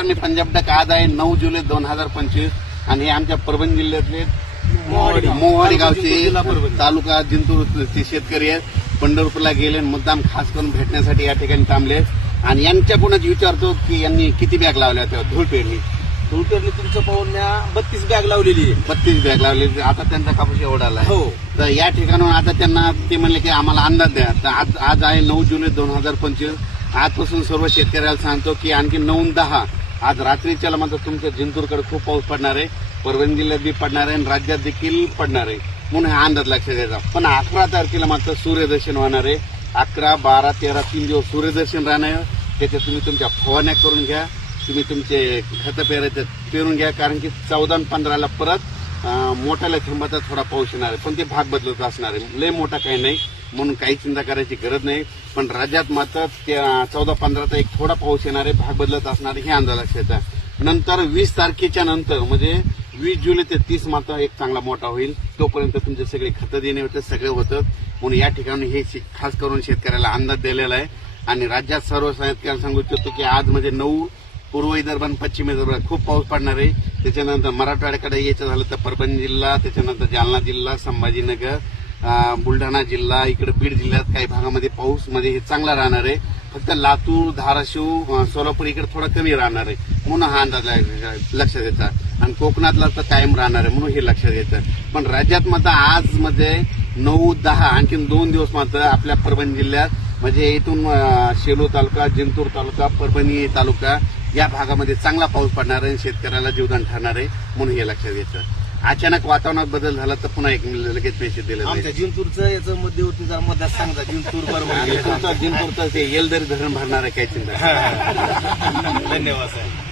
मी Punjab duck आज आहे नऊ जुलै दोन हजार पंचवीस आणि आमच्या परभणी जिल्ह्यातले मोवाडी गावचे तालुका जिंतूरचे शेतकरी आहेत पंढरपूरला गेले मुद्दाम खास करून भेटण्यासाठी या ठिकाणी थांबले आणि यांच्या यांच्याकडूनच विचारतो की यांनी किती बॅग लावल्या त्या धूळ पेरणी धूळ पेरणी तुमच्या पाहुण्या बत्तीस बॅग लावलेली आहे बत्तीस बॅग लावलेली आता त्यांचा कापूस एवढा हो तर या ठिकाण आता त्यांना ते म्हणले की आम्हाला अंदाज द्या तर आज आज आहे नऊ जुलै दोन हजार पंचवीस आजपासून सर्व शेतकऱ्याला सांगतो की आणखी नऊ दहा आज रात्रीच्या मात्र तुमच्या जिंतूरकडे खूप पाऊस पडणार आहे परभणी जिल्ह्यात बी पडणार आहे आणि राज्यात देखील पडणार आहे म्हणून हा अंदाज लक्षात घ्यायचा पण अकरा तारखेला मात्र सूर्यदर्शन होणार आहे अकरा बारा तेरा तीन दिवस सूर्यदर्शन राहणार त्याच्यात तुम्ही तुमच्या फवान्या करून घ्या तुम्ही तुमचे खतं पेरायचं पेरून घ्या कारण की चौदा आणि पंधराला परत मोठ्याला थांबाचा थोडा पाऊस येणार आहे पण ते भाग बदलत असणार आहे लय मोठा काही नाही म्हणून काही चिंता करायची गरज नाही पण राज्यात मात्र चौदा पंधराचा एक थोडा पाऊस येणार आहे भाग बदलत असणार हे अंदाज लक्षात नंतर वीस तारखेच्या नंतर म्हणजे वीस जुलै ते तीस मात्र एक चांगला मोठा होईल तोपर्यंत तुमचे सगळे खतं देणे होते सगळे होतं म्हणून या ठिकाणी हे खास करून शेतकऱ्याला अंदाज दिलेला आहे आणि राज्यात सर्व शेतकऱ्यांना सांगू इच्छितो की आज म्हणजे नऊ पूर्व विदर्भ पश्चिम विदर्भात खूप पाऊस पडणार आहे त्याच्यानंतर मराठवाड्याकडे यायचं झालं तर परभणी जिल्हा त्याच्यानंतर जालना जिल्हा संभाजीनगर बुलढाणा जिल्हा इकडे बीड जिल्ह्यात काही भागामध्ये पाऊस म्हणजे हे चांगला राहणार आहे फक्त लातूर धाराशिव सोलापूर इकडे थोडा कमी राहणार आहे म्हणून हा अंदाज लक्षात घ्यायचा आणि कोकणातला तर कायम राहणार आहे म्हणून हे लक्षात घ्यायचं पण राज्यात मात्र आज मध्ये म्हणजे नऊ दहा आणखीन दोन दिवस मात्र आपल्या परभणी जिल्ह्यात म्हणजे इथून शेलो तालुका जिंतूर तालुका परभणी तालुका या भागामध्ये चांगला पाऊस पडणार आहे शेतकऱ्याला जीवदान ठरणार आहे म्हणून हे लक्षात घ्यायचं अचानक वातावरणात बदल झाला तर पुन्हा एक लगेच पैसे दिले आमच्या जिंतूरचं याचं मध्यवर्ती जरा मध्यात सांगता जिंतूर बरोबर जिंतूरचं ते येलदरी धरण भरणार आहे काय धन्यवाद साहेब